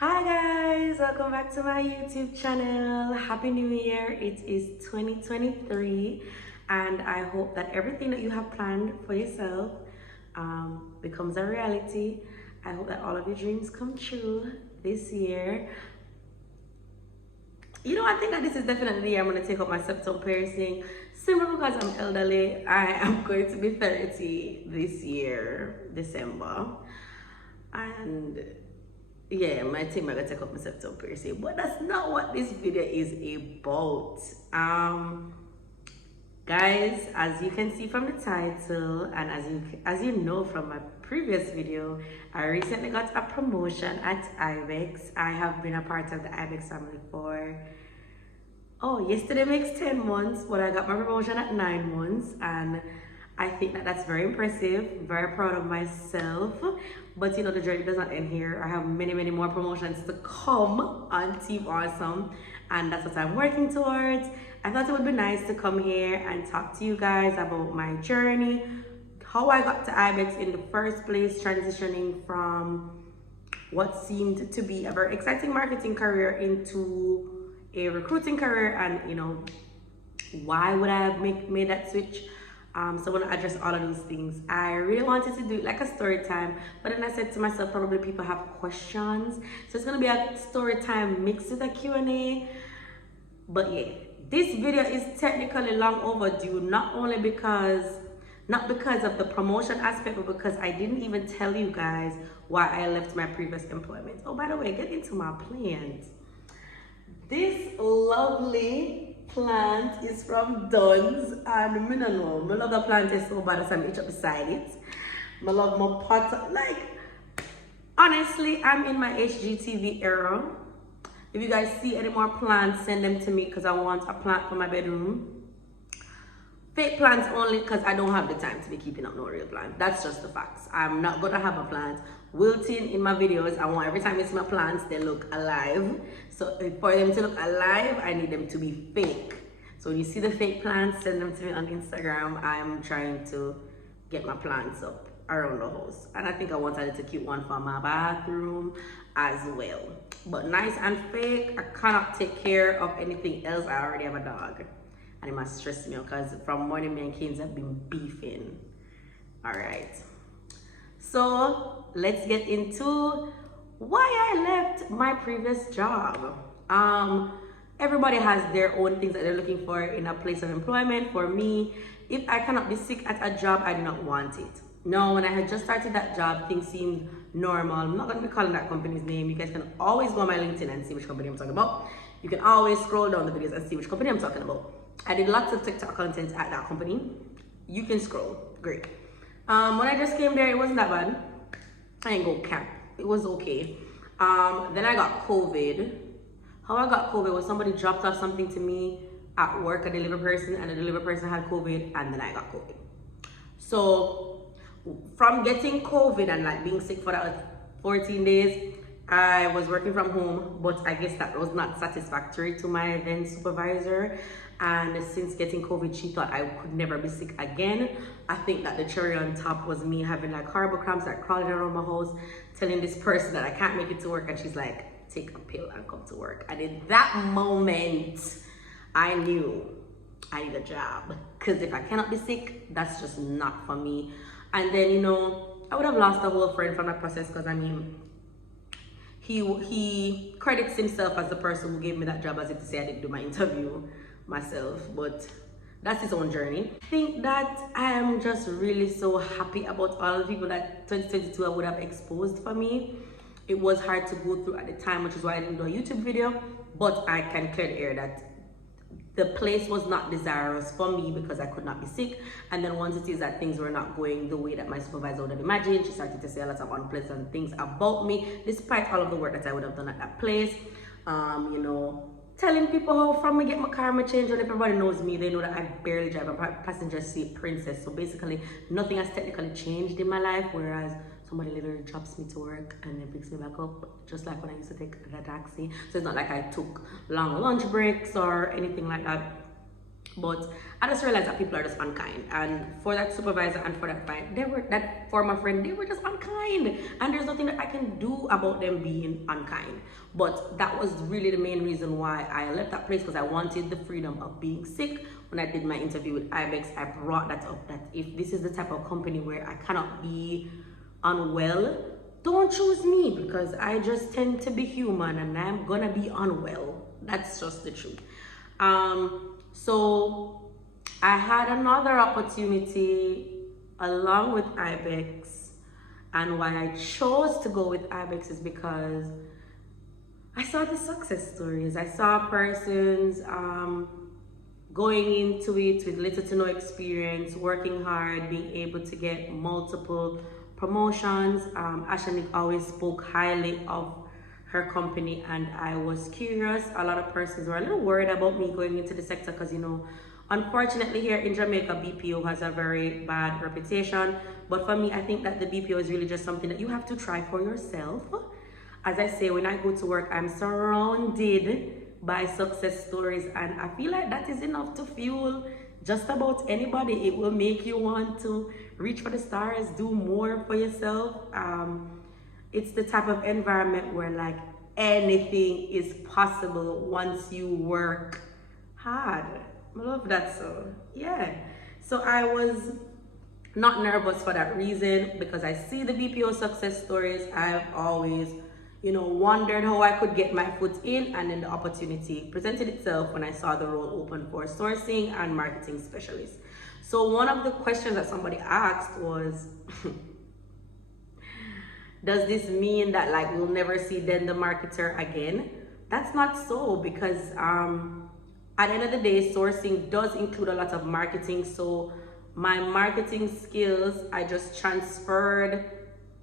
Hi guys, welcome back to my YouTube channel. Happy New Year. It is 2023 and I hope that everything that you have planned for yourself becomes a reality. I hope that all of your dreams come true this year. I think that this is definitely the year I'm going to take up my septum piercing simply because I'm elderly. I am going to be 30 this year, December. And yeah, my team are gonna take up my septum piercing, but that's not what this video is about. Guys, as you can see from the title and as you know from my previous video, I recently got a promotion at Ibex. I have been a part of the Ibex family for yesterday makes 10 months, but I got my promotion at 9 months, and I think that that's very impressive. Very proud of myself. But the journey does not end here. I have many more promotions to come on Team Awesome, and that's what I'm working towards. I thought it would be nice to come here and talk to you guys about my journey, how I got to Ibex in the first place, transitioning from what seemed to be a very exciting marketing career into a recruiting career, and why would I have made that switch. So I want to address all of those things. I really wanted to do it like a story time, but then I said to myself, probably people have questions, so it's going to be a story time mixed with a Q&A. But yeah, this video is technically long overdue, not because of the promotion aspect, but because I didn't even tell you guys why I left my previous employment. Oh, by the way, get into my plant. This lovely plant is from Dunn's, and I don't know, I love the plant is so bad, so I'm each up beside it. I love my pot. Like, honestly, I'm in my HGTV era. If you guys see any more plants, send them to me because I want a plant for my bedroom. Fake plants only because I don't have the time to be keeping up no real plant. That's just the facts. I'm not gonna have a plant wilting in my videos. I want every time you see my plants, they look alive. So for them to look alive, I need them to be fake. So when you see the fake plants, send them to me on Instagram. I'm trying to get my plants up around the house. And I think I want a little cute one for my bathroom as well. But nice and fake, I cannot take care of anything else. I already have a dog. And it must stress me because from morning me and kids have been beefing. All right, so let's get into why I left my previous job. Everybody has their own things that they're looking for in a place of employment. For me, if I cannot be sick at a job, I do not want it. No, when I had just started that job, things seemed normal. I'm not going to be calling that company's name. You guys can always go on my LinkedIn and see which company I'm talking about. You can always scroll down the videos and see which company I'm talking about. I did lots of TikTok content at that company. You can scroll. Great. When I just came there, it wasn't that bad. I ain't go cap. It was okay. Then I got COVID. How I got COVID was somebody dropped off something to me at work, a delivery person, and the delivery person had COVID, and then I got COVID. So from getting COVID and like being sick for that 14 days, I was working from home, but I guess that was not satisfactory to my then supervisor. And since getting COVID, she thought I could never be sick again. I think that the cherry on top was me having like horrible cramps, like crawling around my house, telling this person that I can't make it to work, and she's like, take a pill and come to work. And in that moment, I knew I need a job, because if I cannot be sick, that's just not for me. And then, I would have lost a whole friend from that process, because I mean, he credits himself as the person who gave me that job, as if to say I didn't do my interview myself, but that's his own journey. I think that I am just really so happy about all the people that 2022 I would have exposed for me. It was hard to go through at the time, which is why I didn't do a YouTube video, but I can clear the air that the place was not desirous for me because I could not be sick. And then once it is that things were not going the way that my supervisor would have imagined, she started to say a lot of unpleasant things about me, despite all of the work that I would have done at that place. Telling people how from me get my car, my change, and everybody knows me, they know that I barely drive a passenger seat princess. So basically, nothing has technically changed in my life, whereas somebody literally drops me to work and then picks me back up, just like when I used to take the taxi. So it's not like I took long lunch breaks or anything like that. But I just realized that people are just unkind, and for that supervisor and for that former friend, they were just unkind, and there's nothing that I can do about them being unkind. But that was really the main reason why I left that place, because I wanted the freedom of being sick. When I did my interview with Ibex, I brought that up, that if this is the type of company where I cannot be unwell, don't choose me, because I just tend to be human and I'm gonna be unwell. That's just the truth. So I had another opportunity along with Ibex, and why I chose to go with Ibex is because I saw the success stories. I saw persons going into it with little to no experience, working hard, being able to get multiple promotions. Ashanik always spoke highly of her company, and I was curious. A lot of persons were a little worried about me going into the sector because, you know, unfortunately here in Jamaica, BPO has a very bad reputation. But for me, I think that the BPO is really just something that you have to try for yourself. As I say, when I go to work, I'm surrounded by success stories, and I feel like that is enough to fuel just about anybody. It will make you want to reach for the stars, do more for yourself. It's the type of environment where like anything is possible once you work hard. I love that. So yeah, so I was not nervous for that reason, because I see the BPO success stories. I've always, you know, wondered how I could get my foot in, and then the opportunity presented itself when I saw the role open for sourcing and marketing specialist. So one of the questions that somebody asked was, does this mean that like we'll never see Den the marketer again? That's not so, because at the end of the day, sourcing does include a lot of marketing. So my marketing skills, I just transferred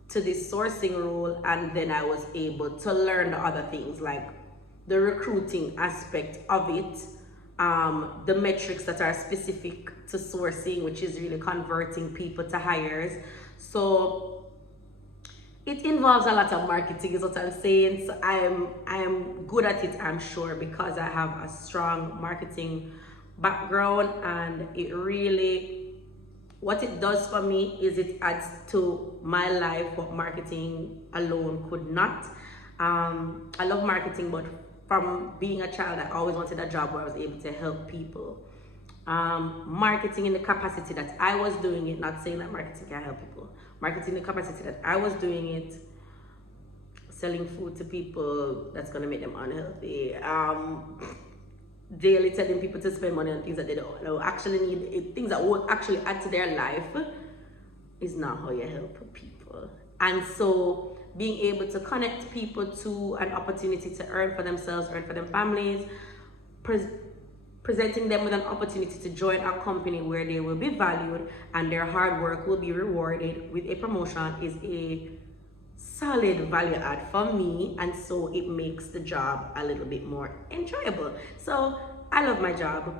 to this sourcing role, and then I was able to learn the other things like the recruiting aspect of it, the metrics that are specific to sourcing, which is really converting people to hires. So it involves a lot of marketing, is what I'm saying. So I am good at it, I'm sure, because I have a strong marketing background, and it really, what it does for me is it adds to my life what marketing alone could not. I love marketing, but from being a child, I always wanted a job where I was able to help people. Marketing in the capacity that I was doing it, not saying that marketing can help people, marketing in the capacity that I was doing it, selling food to people that's gonna make them unhealthy, daily telling people to spend money on things that they don't actually need, things that won't actually add to their life, is not how you help people. And so being able to connect people to an opportunity to earn for themselves, earn for their families, presenting them with an opportunity to join a company where they will be valued and their hard work will be rewarded with a promotion, is a solid value add for me, and so it makes the job a little bit more enjoyable. So I love my job.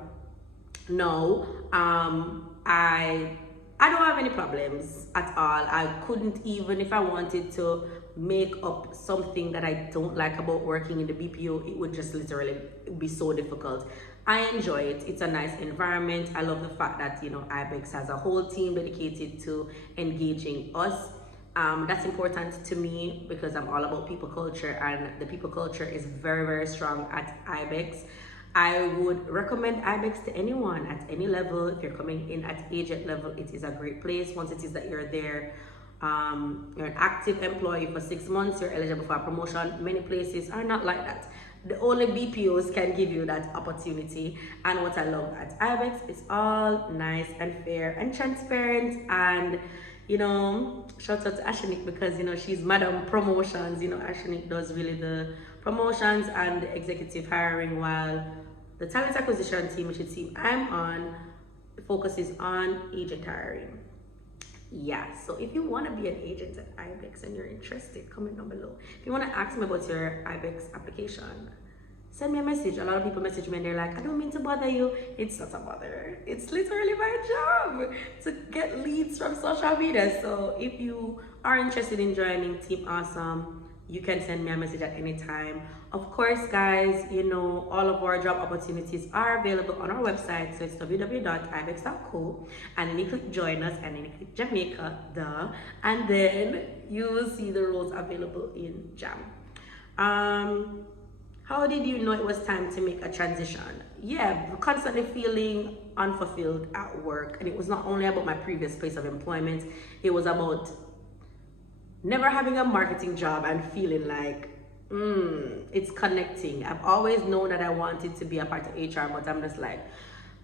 No, I don't have any problems at all. I couldn't, even if I wanted to make up something that I don't like about working in the BPO, it would just literally be so difficult. I enjoy it. It's a nice environment. I love the fact that, you know, Ibex has a whole team dedicated to engaging us. That's important to me because I'm all about people culture, and the people culture is very, very strong at Ibex. I would recommend Ibex to anyone at any level. If you're coming in at agent level, it is a great place. Once it is that you're there, you're an active employee for 6 months, you're eligible for a promotion. Many places are not like that. The only BPOs can give you that opportunity. And what I love at Ibex is all nice and fair and transparent. And, you know, shout out to Ashanik because, you know, she's Madam Promotions. You know, Ashanik does really the promotions and the executive hiring, while the talent acquisition team, which is the team I'm on, focuses on agent hiring. Yeah, so if you want to be an agent at Ibex and you're interested, comment down below. If you want to ask me about your Ibex application, send me a message. A lot of people message me and they're like, I don't mean to bother you. It's not a bother. It's literally my job to get leads from social media. So if you are interested in joining Team Awesome, You can send me a message at any time. Of course, guys, you know, all of our job opportunities are available on our website. So it's www.ibex.co, and then you click join us, and then you click Jamaica, and then you will see the roles available in Jam. How did you know it was time to make a transition? Yeah, constantly feeling unfulfilled at work. And it was not only about my previous place of employment, it was about never having a marketing job and feeling like, it's connecting. I've always known that I wanted to be a part of HR, but I'm just like,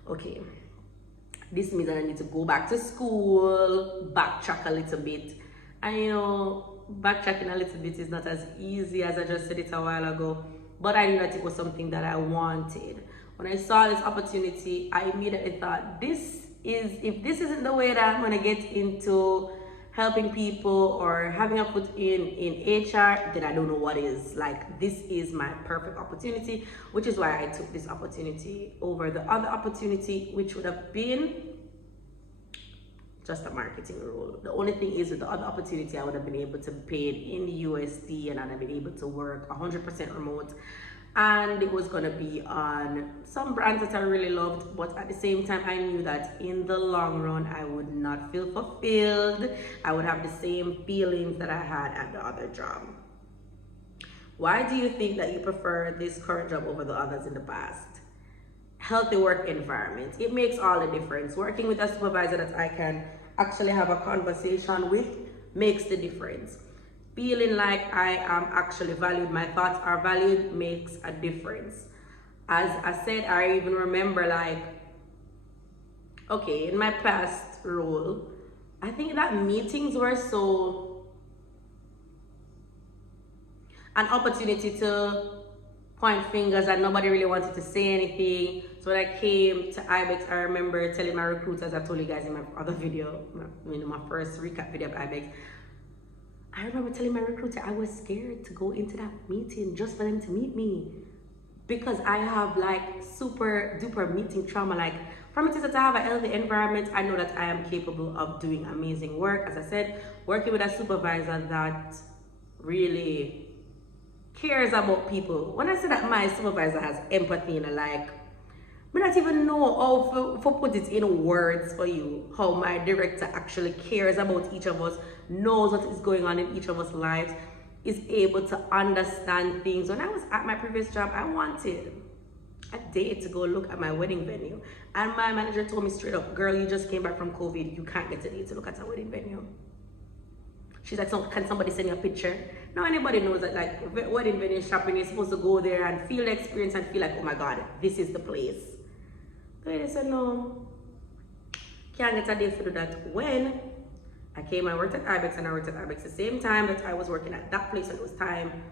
okay, this means that I need to go back to school, backtrack a little bit. And you know, backtracking a little bit is not as easy as I just said it a while ago, but I knew that it was something that I wanted. When I saw this opportunity, I immediately thought, if this isn't the way that I'm gonna get into helping people or having a foot in HR, then I don't know what is. Like, this is my perfect opportunity, which is why I took this opportunity over the other opportunity, which would have been just a marketing role. The only thing is, with the other opportunity, I would have been able to be paid in USD, and I'd have been able to work 100% remote, and it was going to be on some brands that I really loved. But at the same time, I knew that in the long run, I would not feel fulfilled. I would have the same feelings that I had at the other job. Why do you think that you prefer this current job over the others in the past? Healthy work environment. It makes all the difference. Working with a supervisor that I can actually have a conversation with makes the difference. Feeling like I am actually valued, my thoughts are valued, makes a difference. As I said, I even remember, like, okay, in my past role, I think that meetings were so an opportunity to point fingers, and nobody really wanted to say anything. So when I came to Ibex, I remember telling my recruiters, I told you guys in my other video, my first recap video of Ibex, I remember telling my recruiter I was scared to go into that meeting just for them to meet me, because I have like super duper meeting trauma. Like, from it is that I have a healthy environment, I know that I am capable of doing amazing work. As I said, working with a supervisor that really cares about people. When I say that my supervisor has empathy, and like, I not even know how to put it in words for you, how my director actually cares about each of us, knows what is going on in each of us' lives, is able to understand things. When I was at my previous job, I wanted a day to go look at my wedding venue, and my manager told me straight up, girl, you just came back from COVID, you can't get a day to look at a wedding venue. She's like, so can somebody send you a picture? Now anybody knows that, like, wedding venue shopping, you're supposed to go there and feel the experience and feel like, oh my God, this is the place. So they said, no, can't get a day to do that. When I came, I worked at Ibex, and I worked at Ibex the same time that I was working at that place, and it was time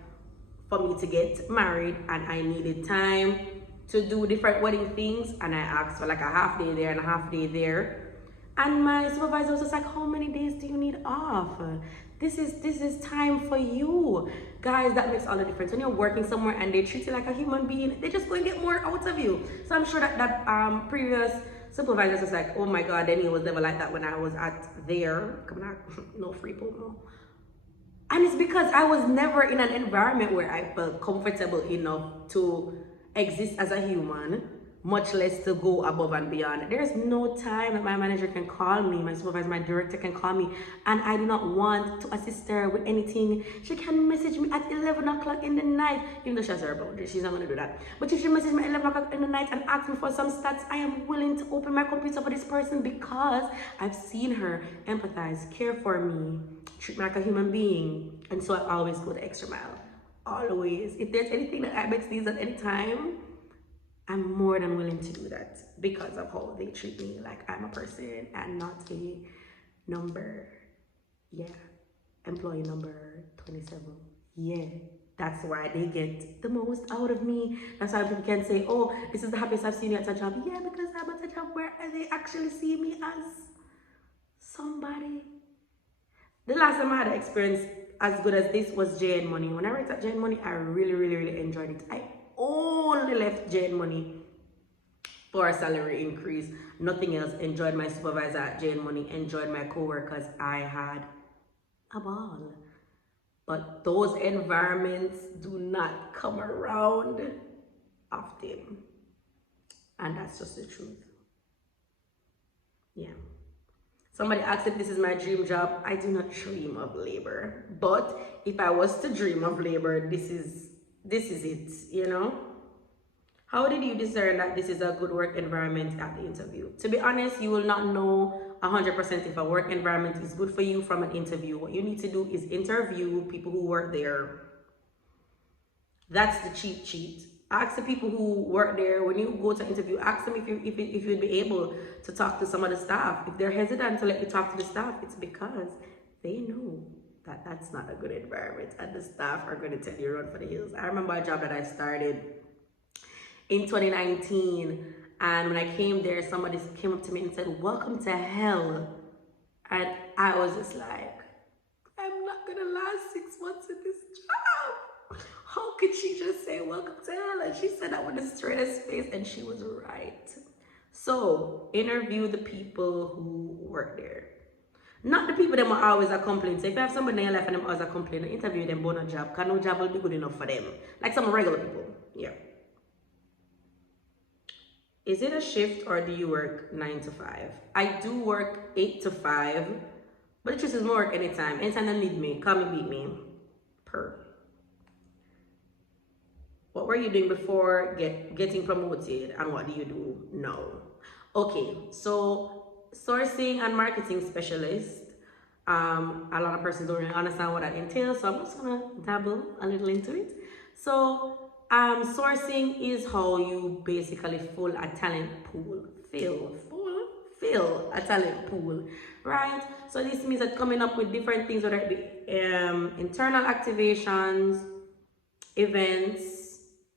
for me to get married, and I needed time to do different wedding things, and I asked for like a half day there and a half day there. And my supervisor was just like, how many days do you need off? This is time for you. Guys, that makes all the difference. When you're working somewhere and they treat you like a human being, they're just going to get more out of you. So I'm sure that previous supervisor was like, oh my God, Denille was never like that when I was at there. Come on, no free poop, no. And it's because I was never in an environment where I felt comfortable enough to exist as a human, much less to go above and beyond. There's no time that my manager can call me, my supervisor, my director can call me, and I do not want to assist her with anything. She can message me at 11 o'clock in the night, even though she has her boundaries, she's not going to do that. But if she messages me at 11 o'clock in the night and asks me for some stats, I am willing to open my computer for this person, because I've seen her empathize, care for me, treat me like a human being. And so I always go the extra mile. Always. If there's anything that Ibex needs at any time, I'm more than willing to do that, because of how they treat me like I'm a person and not a number. Yeah, employee number 27. Yeah, that's why they get the most out of me. That's why people can say, oh, this is the happiest I've seen you at a job. Yeah, because I'm at a job where they actually see me as somebody. The last time I had an experience as good as this was JN Money. When I worked at JN Money, I really enjoyed it. I only left JN Money for a salary increase, nothing else. Enjoyed my supervisor at JN Money, enjoyed my co-workers. I had a ball. but those environments do not come around often. And that's just the truth. Yeah. Somebody asked if this is my dream job. I do not dream of labor. But if I was to dream of labor, this is it, you know? How did you discern that this is a good work environment at the interview? To be honest, you will not know 100% if a work environment is good for you from an interview. What you need to do is interview people who work there. That's the cheat sheet. Ask the people who work there, when you go to interview, ask them if you'd be able to talk to some of the staff. If they're hesitant to let you talk to the staff, it's because they know that that's not a good environment and the staff are going to tell you run for the hills. I remember a job that I started in 2019, and when I came there, somebody came up to me and said, "Welcome to hell." And I was just like, I'm not gonna last 6 months in this job. How could she just say welcome to hell? And she said that with the straightest face, and she was right. So interview the people who work there. Not the people that are always a complaint. So if you have somebody in your life and them always a complaint, interview them about a job, because no job will be good enough for them. Like some regular people. Yeah. Is it a shift or do you work 9 to 5? I do work 8 to 5, but the truth is more work anytime. Anytime they need me, call me, beat me. What were you doing before getting promoted, and what do you do now? Okay, so sourcing and marketing specialist. A lot of persons don't really understand what that entails, so I'm just gonna dabble a little into it. So sourcing is how you basically fill a talent pool. Fill a talent pool, right? So this means that coming up with different things, whether it be internal activations, events,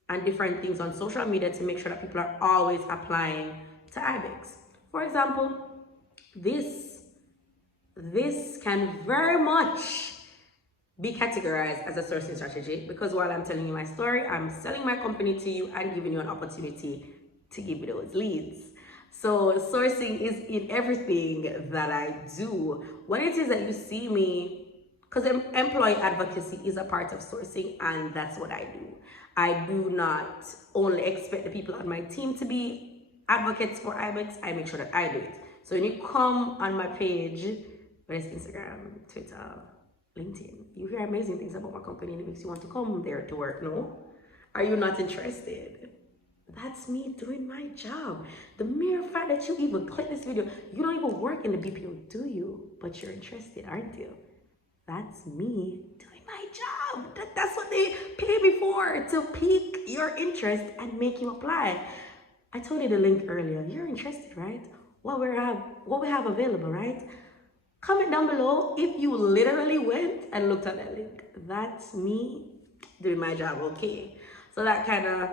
and different things on social media to make sure that people are always applying to Ibex. For example, this can very much be categorized as a sourcing strategy, because while I'm telling you my story, I'm selling my company to you and giving you an opportunity to give me those leads. So sourcing is in everything that I do. When it is that you see me, because employee advocacy is a part of sourcing, and that's what I do. I do not only expect the people on my team to be advocates for Ibex, I make sure that I do it. So when you come on my page, whether it's Instagram, Twitter, LinkedIn, you hear amazing things about my company and it makes you want to come there to work. No? Are you not interested? That's me doing my job. The mere fact that you even click this video, you don't even work in the BPO, do you? But you're interested, aren't you? That's me doing my job. That's what they pay me for, to pique your interest and make you apply. I told you the link earlier. You're interested, right? What we have available, right? Comment down below if you literally went and looked at that link. That's me doing my job, okay? So that kind of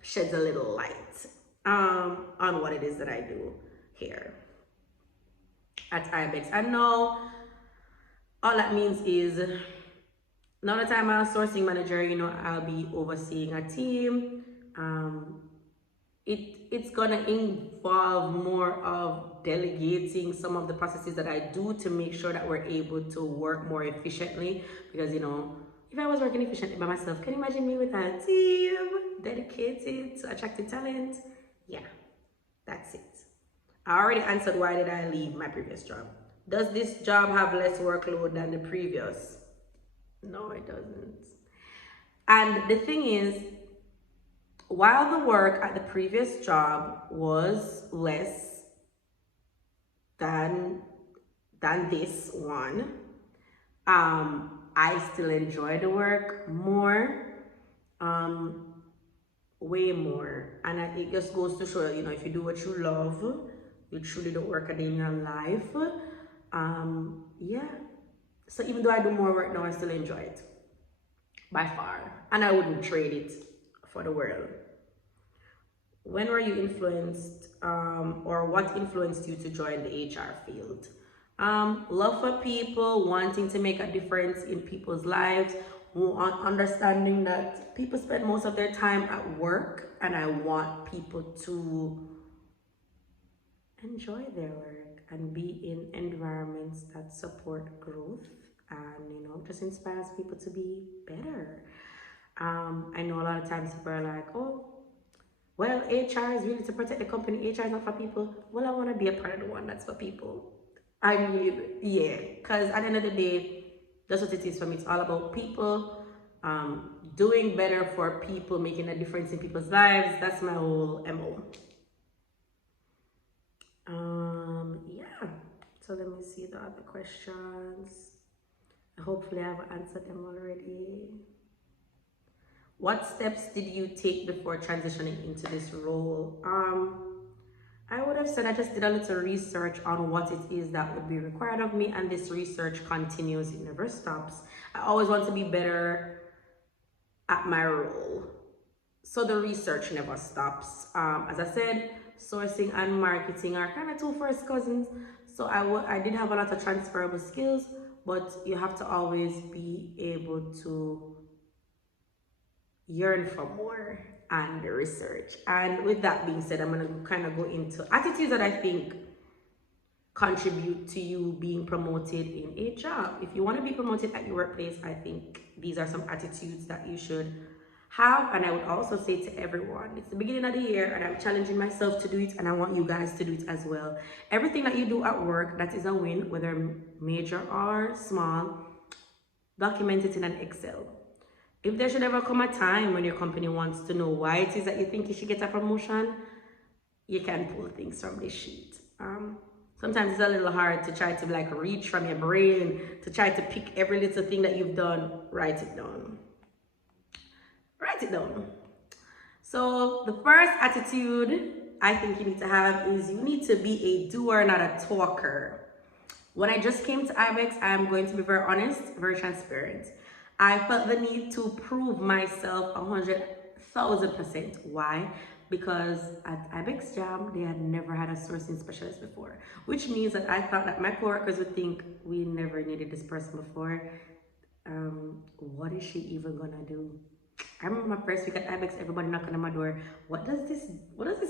sheds a little light on what it is that I do here at Ibex. I know all that means is now that I'm a sourcing manager, you know, I'll be overseeing a team. It's gonna involve more of delegating some of the processes that I do to make sure that we're able to work more efficiently. Because, you know, if I was working efficiently by myself, can you imagine me with a team dedicated to attracting talent? Yeah, that's it. I already answered why did I leave my previous job. Does this job have less workload than the previous? No, it doesn't. And the thing is, while the work at the previous job was less than this one, I still enjoy the work more, way more. And it just goes to show, you know, if you do what you love, you truly don't work a day in your life. Yeah. So even though I do more work now, I still enjoy it by far, and I wouldn't trade it for the world. When were you influenced, or what influenced you to join the HR field? Love for people, wanting to make a difference in people's lives, understanding that people spend most of their time at work, and I want people to enjoy their work and be in environments that support growth and just inspires people to be better. I know a lot of times people are like, oh, well, HR is really to protect the company. HR is not for people. Well, I want to be a part of the one that's for people. I mean, yeah, because at the end of the day, that's what it is for me. It's all about people, doing better for people, making a difference in people's lives. That's my whole MO. Yeah. So let me see the other questions. Hopefully, I've answered them already. What steps did you take before transitioning into this role? I would have said I just did a little research on what it is that would be required of me, and this research continues, it never stops. I always want to be better at my role. So the research never stops. As I said, sourcing and marketing are kind of two first cousins. So I did have a lot of transferable skills, but you have to always be able to yearn for more and research. And with that being said, I'm going to kind of go into attitudes that I think contribute to you being promoted in a job. If you want to be promoted at your workplace, I think these are some attitudes that you should have. And I would also say to everyone, it's the beginning of the year and I'm challenging myself to do it, and I want you guys to do it as well. Everything that you do at work that is a win, whether major or small, document it in an Excel. If there should ever come a time when your company wants to know why it is that you think you should get a promotion, you can pull things from this sheet. Sometimes it's a little hard to try to reach from your brain to try to pick every little thing that you've done. Write it down. Write it down. So the first attitude I think you need to have is you need to be a doer, not a talker. When I just came to Ibex, I'm going to be very honest, very transparent. I felt the need to prove myself 100,000%. Why? Because at Ibex Jam, they had never had a sourcing specialist before, which means that I thought that my coworkers would think we never needed this person before. What is she even gonna do? I remember my first week at Ibex, everybody knocking on my door. What does this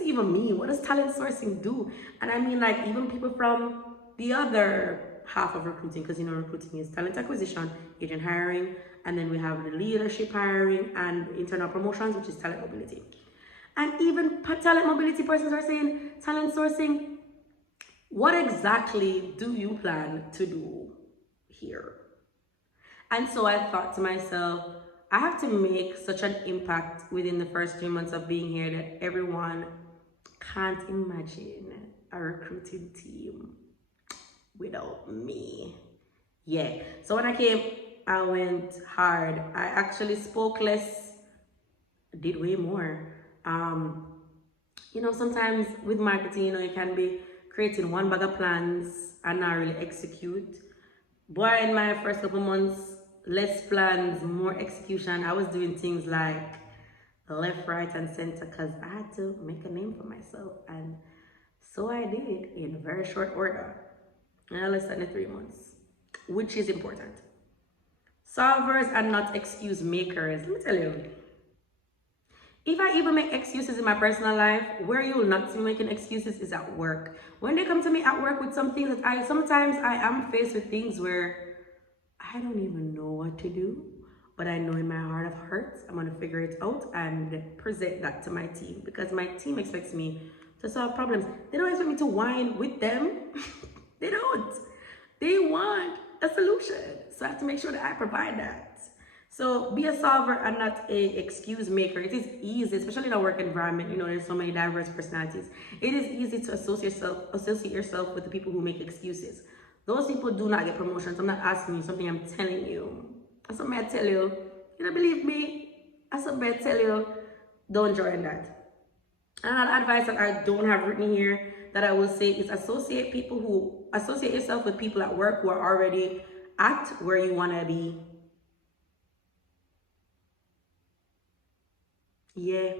even mean? What does talent sourcing do? And I mean, even people from the other half of recruiting, because recruiting is talent acquisition, agent hiring, and then we have the leadership hiring and internal promotions, which is talent mobility. And even talent mobility persons are saying talent sourcing. What exactly do you plan to do here? And so I thought to myself, I have to make such an impact within the first 3 months of being here that everyone can't imagine a recruiting team without me. Yeah. So when I came, I went hard. I actually spoke less, did way more. Sometimes with marketing, you can be creating one bag of plans and not really execute. Boy, in my first couple months, less plans, more execution. I was doing things like left, right, and center because I had to make a name for myself. And so I did in very short order. And less than 3 months, which is important. Solvers are not excuse makers. Let me tell you. If I even make excuses in my personal life, where you will not see me making excuses is at work. When they come to me at work with some things that sometimes I am faced with things where I don't even know what to do, but I know in my heart of hearts, I'm going to figure it out and present that to my team because my team expects me to solve problems. They don't expect me to whine with them. They don't. They want a solution. So I have to make sure that I provide that. So be a solver and not a excuse maker. It is easy, especially in a work environment. There's so many diverse personalities. It is easy to associate yourself with the people who make excuses. Those people do not get promotions. I'm not asking you something, I'm telling you. That's something I tell you. You don't believe me? That's something I tell you. Don't join that. Another advice that I don't have written here that I will say is associate yourself with people at work who are already at where you want to be. Yeah,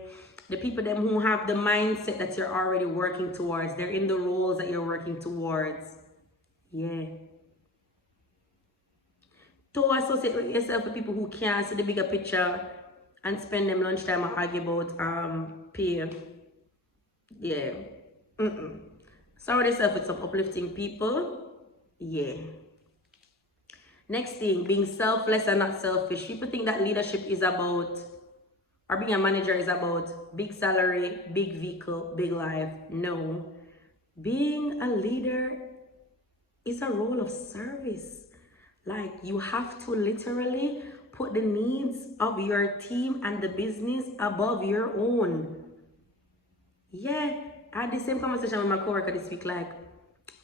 the people them who have the mindset that you're already working towards. They're in the roles that you're working towards. Yeah. To associate with yourself with people who can't see the bigger picture and spend them lunchtime and argue about pay. Yeah. Surround yourself with some uplifting people. Yeah. Next thing, being selfless and not selfish. People think that leadership is about, or being a manager is about big salary, big vehicle, big life. No. Being a leader is a role of service. Like, you have to literally put the needs of your team and the business above your own. Yeah, I had the same conversation with my coworker this week. Like,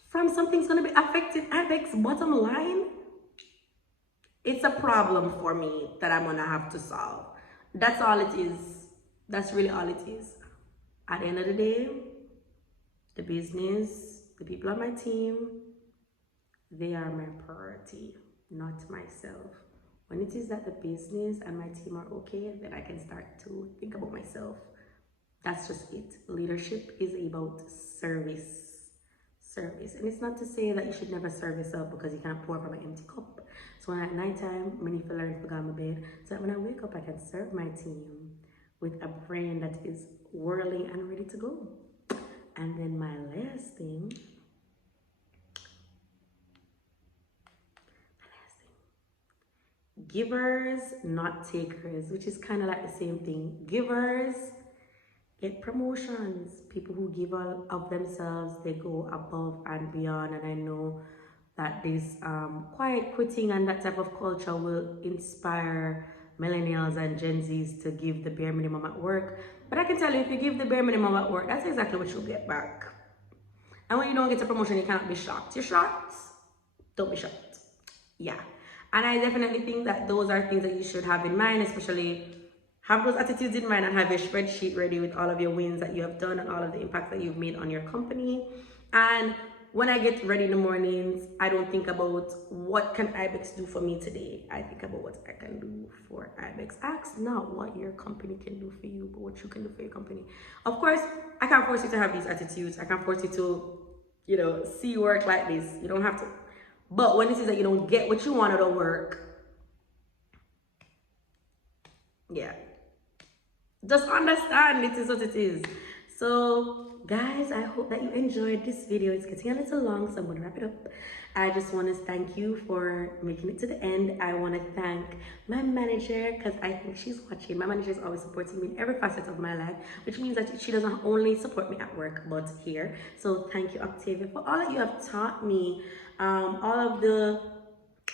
from something's gonna be affecting Ibex bottom line, it's a problem for me that I'm gonna have to solve. That's all it is. That's really all it is. At the end of the day, the business, the people on my team, they are my priority, not myself. When it is that the business and my team are okay, then I can start to think about myself. That's just it. Leadership is about service. Service. And it's not to say that you should never serve yourself because you can't pour from an empty cup. So at nighttime, I need to learn to go on my bed so that when I wake up, I can serve my team with a brain that is whirling and ready to go. And then my last thing, givers, not takers, which is kind of like the same thing. Givers get promotions. People who give all of themselves, they go above and beyond. And I know that this quiet quitting and that type of culture will inspire millennials and Gen Zs to give the bare minimum at work. But I can tell you, if you give the bare minimum at work, that's exactly what you'll get back. And when you don't get a promotion, you cannot be shocked. You're shocked? Don't be shocked. Yeah. And I definitely think that those are things that you should have in mind, especially have those attitudes in mind and have your spreadsheet ready with all of your wins that you have done and all of the impact that you've made on your company. And when I get ready in the mornings, I don't think about what can Ibex do for me today. I think about what I can do for Ibex. Ask not what your company can do for you, but what you can do for your company. Of course, I can't force you to have these attitudes. I can't force you to, see work like this. You don't have to. But when it is that you don't get what you want out of work, yeah, just understand it is what it is. So guys, I hope that you enjoyed this video. It's getting a little long, so I'm gonna wrap it up. I just want to thank you for making it to the end. I want to thank my manager because I think she's watching. My manager is always supporting me in every facet of my life, which means that she doesn't only support me at work but here. So thank you, Octavia, for all that you have taught me, all of the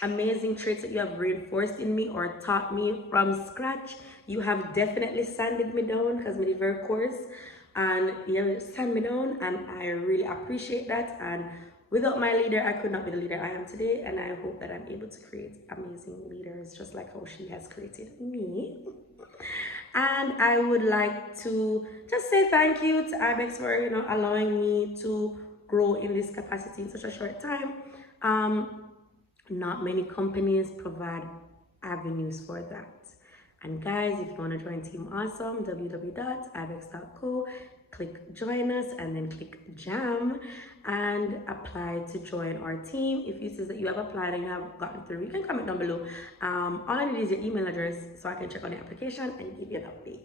amazing traits that you have reinforced in me or taught me from scratch. You have definitely sanded me down because I'm very course, and you have sanded me down, and I really appreciate that. And without my leader, I could not be the leader I am today, and I hope that I'm able to create amazing leaders just like how she has created me. And I would like to just say thank you to Ibex for allowing me to grow in this capacity in such a short time. Not many companies provide avenues for that. And guys, if you want to join Team Awesome, www.ibex.co, click join us and then click jam and apply to join our team. If it says that you have applied and you have gotten through, you can comment down below. All I need is your email address so I can check on the application and give you an update.